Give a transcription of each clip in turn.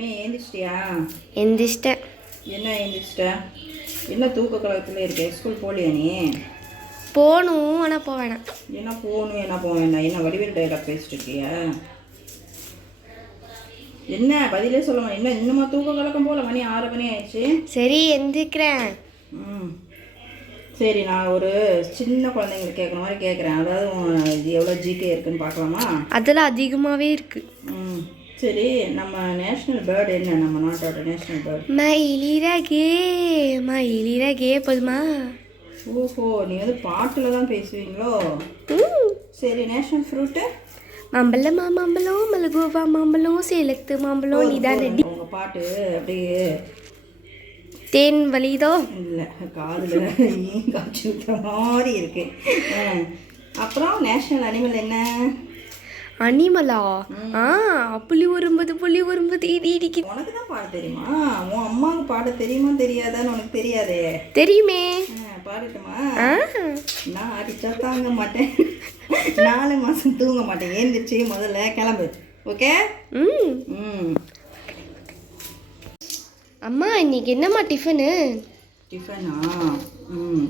ரம்யா ஏந்திச்சிட்டியா? எந்திரிச்சிட்டேன். என்ன ஏந்திச்சிட்ட? என்ன தூக்க கலகத்தில் இருக்க? ஸ்கூல் போகலையா நீ? போகணும், ஆனால் போக வேணாம். என்ன போகணும் என்ன போக வேண்டாம்? என்ன வடிவேல் டைலாக் பேசிட்டு இருக்கியா? என்ன பதிலே சொல்லுங்க. என்ன இன்னுமா தூக்க கலக்கம் போல? மணி 6 மணி ஆயிடுச்சு. சரி எந்திரிக்கிறேன். சரி, நான் ஒரு சின்ன குழந்தைங்களுக்கு கேட்குற மாதிரி கேட்குறேன். அதாவது இது எவ்வளோ ஜிகே இருக்குன்னு பார்க்கலாமா? அதெல்லாம் அதிகமாகவே இருக்குது. சரி, நம்ம நேஷ்னல் பேர்டு என்ன? நம்ம நாட்டோட நேஷ்னல் பேர்டு மயிலிறகே போதுமா? ஓஹோ, நீ வந்து பாட்டில் தான் பேசுவீங்களோ? சரி, நேஷ்னல் ஃப்ரூட்டு? மாம்பழம் மாம்பழம் மலகோவா மாம்பழம் சேலத்து மாம்பழம் நீதான் ரெடி. உங்கள் பாட்டு அப்படியே தேன் வலிதோ? இல்லை, காதில் காய்ச்சி விட்டுற மாதிரி இருக்கு. அப்புறம் நேஷ்னல் அனிமல் என்ன? அனிமலா? புலி வரும்போது இடி இடிக்கு. உனக்கு தான் பாட தெரியுமா? உன் அம்மாவுக்கு பாட தெரியுமா தெரியாதான்னு உனக்கு தெரியாதே. தெரியுமே. பாடட்டுமா? நான் அடிச்சா தாங்க மாட்டேன். 4 மாதம் தூங்க மாட்டேன். ஏந்திரிச்சு முதல்ல கிளம்பு. ஓகே? அம்மா இன்னைக்கு என்னம்மா டிஃபனு? டிஃபனா?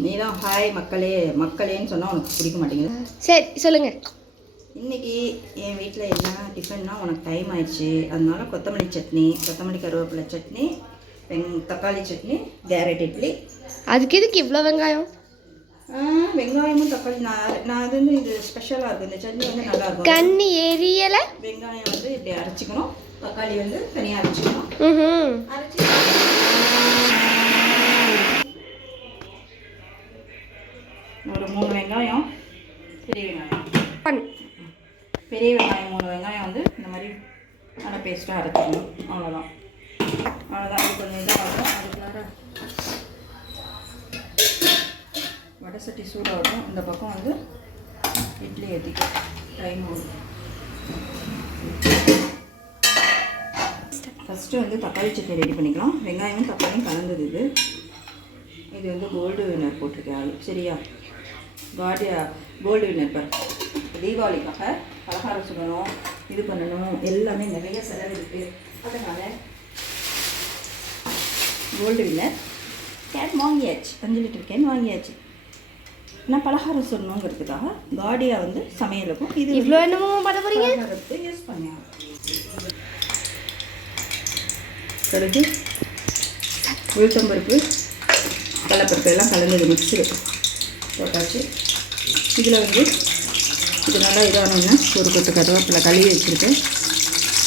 நீ தான் ஹாய் மக்களேன்னு சொன்னால் உனக்கு பிடிக்க மாட்டேங்குது. சரி சொல்லுங்கள். இன்றைக்கி என் வீட்டில் என்ன டிஃபன்னா, உனக்கு டைம் ஆயிடுச்சு, அதனால கொத்தமல்லி சட்னி, கொத்தமல்லி கருவேப்பிலை சட்னி, தக்காளி சட்னி, கேரட் இட்லி. அதுக்கு எதுக்கு இவ்வளோ வெங்காயம்? வெங்காயமும் தக்காளி நான் அது வந்து இது ஸ்பெஷலாக இருக்கும். இந்த சட்னி வந்து நல்லா இருக்கும். கண்ணி எரியலை. வெங்காயம் வந்து இப்படி அரைச்சிக்கணும், தக்காளி வந்து தனியாக அரைச்சிக்கணும். அரைச்சி ஒரு 3 வெங்காயம், பெரிய வெங்காயம் 3 வெங்காயம் வந்து இந்த மாதிரி நல்லா பேஸ்ட்டாக அரைச்சிக்கணும். அவ்வளோதான். இது கொஞ்சம் இதாக இருக்கும். அதுக்குள்ளார வடை சட்டி சூடாகும். இந்த பக்கம் வந்து இட்லி ஏற்றிக்க டைம் ஆகும். ஃபஸ்ட்டு வந்து தக்காளி சட்னி ரெடி பண்ணிக்கலாம். வெங்காயமும் தக்காளியும் கலந்தது இது வந்து கோல்டு வின்னர் போட்டிருக்கேன். சரியா? கோல்டு வின்னர் பார். தீபாவளிக்காக பலகாரம் சுடணும், இது பண்ணணும், எல்லாமே நிறைய செலவு இருக்குது. அதனால் கோல்டு வின்னர் கேன் வாங்கியாச்சு. 5 லிட்டர் கேன் வாங்கியாச்சு. நான் பலகாரம் சொல்லணுங்கிறதுக்காக காடியா வந்து சமையலுக்கும் இது இவ்வளோ என்னமோ பண்ண போகிறீங்க? யூஸ் பண்ணேன். கடுகு, உளுத்தம்பருப்பு, கடலைப்பருப்பு எல்லாம் கலந்தது மிக்ஸில் போட்டாச்சு. இதில் வந்து இது நல்லா இதானோன்னா ஒரு கொத்து கருவேப்பிலை கழுவி வச்சுருக்கேன்.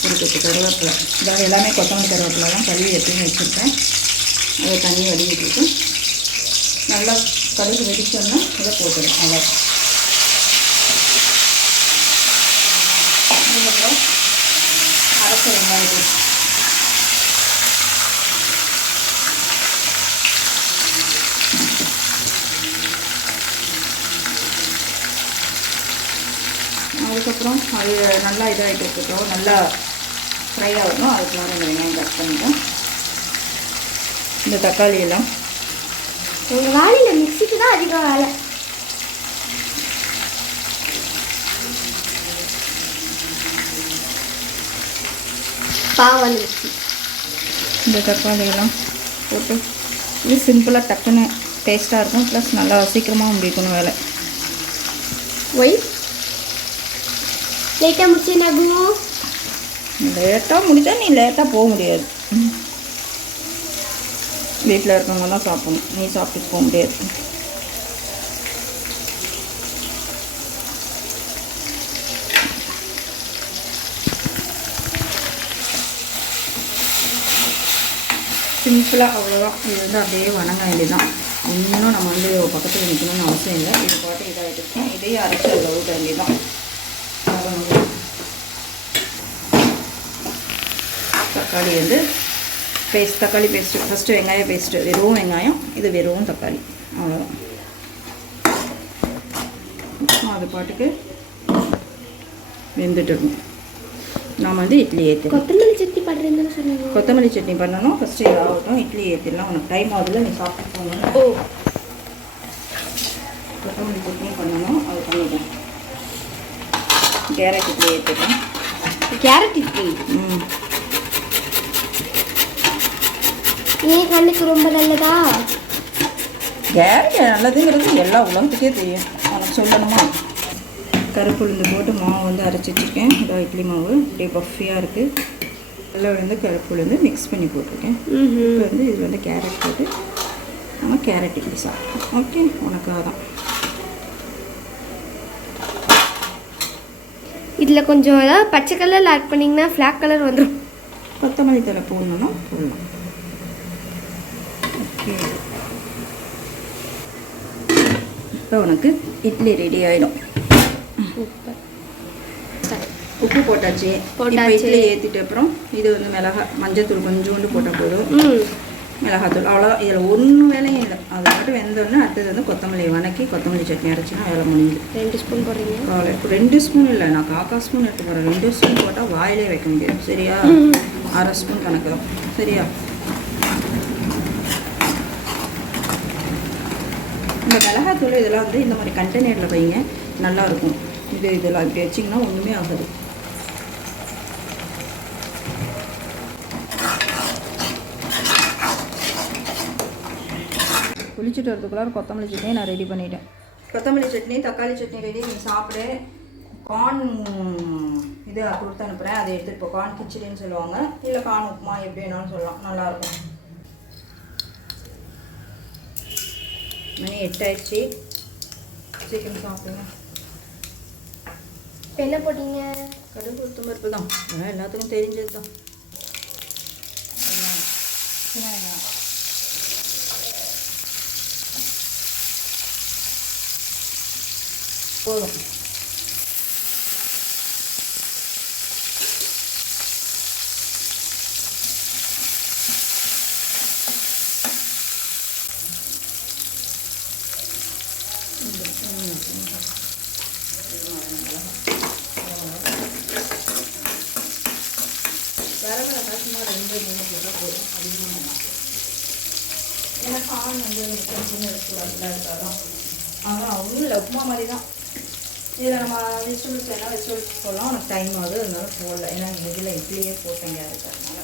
ஒரு கொத்து கருவேப்பிலை, இதாவது எல்லாமே கொத்தமல்லி கருவேப்பிலை தான் கழுவி எப்படின்னு வச்சுருக்கேன். அதை தண்ணி வடிக்கிட்டு நல்லா கடுகு வெடிச்சோன்னா இதை போட்டுடும். அவ்வளோ. அதுக்கப்புறம் அரைச்ச வெங்காயத்தை அதுக்கப்புறம் அது நல்லா இதாகிட்டு இருக்கட்டும். நல்லா ஃப்ரை ஆகணும். அதுக்குலாம் இந்த வெங்காயம் கட் பண்ணிட்டோம். இந்த தக்காளி எல்லாம் உங்கள் வேலையில் மிக்சிக்கு தான் அதிகம் வேலை. பாவம் மிக்சி. இந்த தக்காளியெல்லாம் போட்டு இது சிம்பிளாக டக்குன்னு டேஸ்ட்டாக இருக்கும். ப்ளஸ் நல்லா சீக்கிரமாக முடிக்கணும் வேலை. ஒய் லேட்டாக முடிச்சு என்ன ஆகும்? லேட்டாக முடித்தா நீ லேட்டாக போக முடியாது. வீட்டில் இருக்கவங்க தான் சாப்பிடணும், நீ சாப்பிட்டு போக முடியாது. சிம்பிளாக அவ்வளோதான். இது வந்து அப்படியே வணங்க வேண்டியதான். இன்னும் நம்ம வந்து பக்கத்தில் நிற்கணும்னு அவசியம் இல்லை. இது பாட்டு இதாகிட்டு இருக்கோம். இதையே அரைச்சி அதில் ஊட்ட வேண்டியதான். தக்காளி வந்து தக்காளி பேஸ்ட்டு, ஃபஸ்ட்டு வெங்காய பேஸ்ட்டு, வெறும் வெங்காயம், இது வெறும் தக்காளி, அவ்வளோதான். அது பாட்டுக்கு வெந்துட்டு இருக்கும். நாம் வந்து இட்லி ஏற்றி கொத்தமல்லி சட்னி பண்ணுறேன்னு சொன்னீங்க. கொத்தமல்லி சட்னி பண்ணணும். ஃபஸ்ட்டு இதாகட்டும். இட்லி ஏற்றிடலாம். உனக்கு டைம் ஆகுதுல, நீ சாப்பிட்டு போகணும். கொத்தமல்லி சட்னி பண்ணணும். அது பண்ணிட்டேன். கேரட் இட்லி ஏற்றிட்டேன். கேரட் இட்லி? ஏன் கண்ணுக்கு ரொம்ப நல்லதா? கேரட் நல்லதுங்கிறது எல்லா உலகத்துக்கே தெரியும், உனக்கு சொல்லணுமா? கருப்பு உளுந்து போட்டு மாவு வந்து அரைச்சி வச்சுருக்கேன். இதோ இட்லி மாவு அப்படியே பஃபியாக இருக்குது. இதில் வந்து கருப்பு உளுந்து மிக்ஸ் பண்ணி போட்டிருக்கேன். இப்போ வந்து இதில் வந்து கேரட் போட்டு நம்ம கேரட் இட்லி சாப்பிட்டோம். ஓகே, உனக்காக தான். இதில் கொஞ்சம் ஏதாவது பச்சை கலரில் ஆட் பண்ணிங்கன்னா ஃப்ளாக் கலர் வந்துடும். கொத்தமல்லி தழை போடணும்னா போடலாம். ஓகே, இப்போ உனக்கு இட்லி ரெடி ஆகிடும். உப்பு போட்டாச்சு. இட்லி ஏற்றிட்டு அப்புறம் இது வந்து மஞ்சத்தூள் கொஞ்சோண்டு போட்டால் போதும். மிளகாத்தூள் அவ்வளோதான். இதில் ஒன்றும் வேலையும் இல்லை. அதை மட்டும் வெந்தோடனே அடுத்தது வந்து கொத்தமல்லி வணக்கி கொத்தமல்லி சட்னி அரைச்சினா வேலை முடியுது. 2 ஸ்பூன் போடுறீங்க? 2 ஸ்பூன் இல்லை, நான் 1/4 ஸ்பூன் எடுத்து போகிறேன். 2 ஸ்பூன் போட்டால் வாயிலே வைக்க முடியாது. சரியா? 1/2 ஸ்பூன் கணக்கு தான். சரியா? இந்த மிளகாத்தூள் இதெல்லாம் வந்து இந்த மாதிரி கண்டெய்னரில் வைங்க, நல்லாயிருக்கும். இதெல்லாம் இப்படி வச்சிங்கன்னா ஒன்றுமே ஆகாது. குளிச்சுட்டு வரதுக்குள்ளார கொத்தமல்லி சட்னியை நான் ரெடி பண்ணிட்டேன். கொத்தமல்லி சட்னி தக்காளி சட்னி ரெடி. நீ சாப்பிடு. கார்ன் இது கொடுத்து அனுப்புகிறேன், அதை எடுத்துகிட்டு இப்போ கார்ன் கிச்சடின்னு சொல்லுவாங்க, இல்லை கார்ன் உப்புமா எப்படி வேணாலும் சொல்லலாம், நல்லாயிருக்கும். மணி 8 ஆயிடுச்சு. சீக்கிரம் சாப்பிடுங்க. என்ன போட்டீங்க? கடுகு உளுத்தம் பருப்பு தான், அதெல்லாம் எல்லாத்துக்கும் தெரிஞ்சது தான். போதும். வரகலை காசுமா 2-3 போட்டால் போதும், அதிகமாக. ஏன்னா கான் வந்து கொஞ்சம் இருக்கக்கூடாதுல, இருக்காதான். அதான் ஒன்றும் இல்லை, உப்புமா மாதிரி தான். இதில் நம்ம வெஜிடபிள்ஸ் வேணால் வெஜிடபிள்ஸ் போடலாம். எனக்கு டைம் ஆகுது, அதனால போடல. ஏன்னா இதில் இட்லியே போட்டேங்க, அதுக்கு அதனால.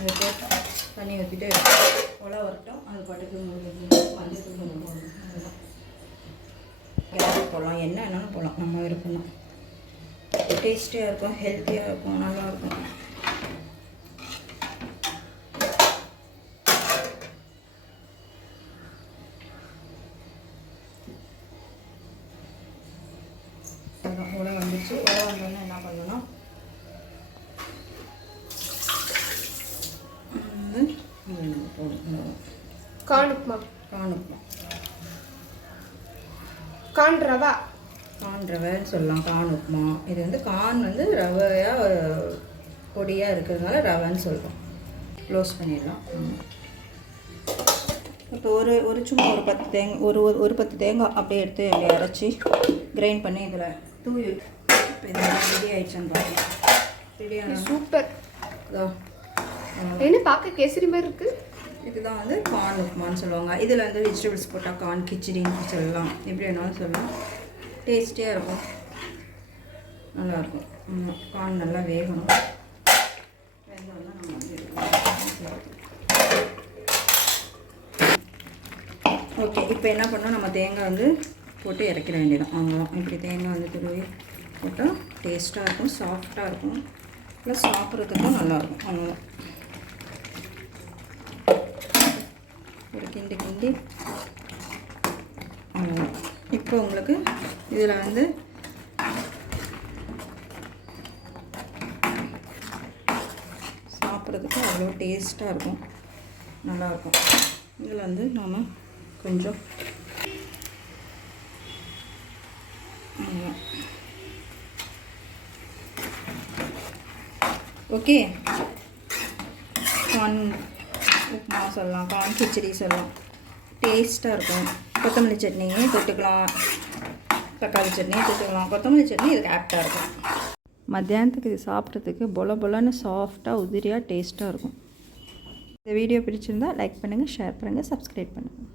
அது போட்டு தண்ணி ஊற்றிட்டு உலை வரட்டும். அது பாட்டுக்கு மஞ்சள் தூள் போடணும். அதுதான். கேரட் போடலாம், என்ன வேணாலும் போடலாம், நம்ம விருப்பம் தான். டேஸ்டியாக இருக்கும், ஹெல்த்தியாக இருக்கும், நல்லாயிருக்கும். உலை வந்துச்சு. உலை வந்தோன்னா என்ன பண்ணணும், போடணும் corn upma. Corn rava, corn ரவைன்னு சொல்லலாம். கார்ன் உப்புமா. இது வந்து கார்ன் வந்து ரவையாக பொடியாக இருக்கிறதுனால ரவைன்னு சொல்கிறோம். க்ளோஸ் பண்ணிடலாம். இப்போ ஒரு சும்மா ஒரு 10 தேங்காய், ஒரு 10 தேங்காய் அப்படியே எடுத்து அப்படியே அரைச்சி கிரைண்ட் பண்ணி இதில் தூவி. இப்போ இது ரெடி ஆகிடுச்சான்னு பாருங்கள். ரெடியான சூப்பர். என்ன பார்க்க கேசரி மாதிரி இருக்குது. இதுதான் வந்து கார்ன் உப்புமான்னு சொல்லுவாங்க. இதில் வந்து வெஜிடபிள்ஸ் போட்டால் கார்ன் கிச்சடின்னு சொல்லலாம், எப்படி வேணாலும் சொல்லலாம். டேஸ்டியாக இருக்கும், நல்லாயிருக்கும். கார்ன் நல்லா வேகணும். வெந்தோன்னா நம்ம வந்து ஓகே. இப்போ என்ன பண்ணோம், நம்ம தேங்காய் வந்து போட்டு இறக்கிற வேண்டியதான். அவ்வளோதான். இப்படி தேங்காய் வந்து துருவி போட்டால் டேஸ்ட்டாக இருக்கும், சாஃப்டாக இருக்கும், ப்ளஸ் சாப்பிட்றதுக்கும் நல்லாயிருக்கும். அவ்வளோதான். ஒரு கிண்டி அவ்வளோதான். இப்போ உங்களுக்கு இதில் வந்து சாப்பிட்றதுக்கு அவ்வளோ டேஸ்ட்டாக இருக்கும், நல்லாயிருக்கும். இதில் வந்து நாம் கொஞ்சம் ஓகே கார்ன் உப்புமா சொல்லலாம், கார்ன் கிச்சடி சொல்லலாம். டேஸ்ட்டாக இருக்கும். கொத்தமல்லி சட்னியும் தொட்டுக்கலாம், தக்காளி சட்னியும் தொட்டுக்கலாம். கொத்தமல்லி சட்னி இதுக்கு ஆப்டாக இருக்கும். மத்தியானத்துக்கு இது சாப்பிட்றதுக்கு பொலன்னு சாஃப்டாக உதிரியாக டேஸ்ட்டாக இருக்கும். இந்த வீடியோ பிடிச்சிருந்தால் லைக் பண்ணுங்கள், ஷேர் பண்ணுங்கள், சப்ஸ்கிரைப் பண்ணுங்கள்.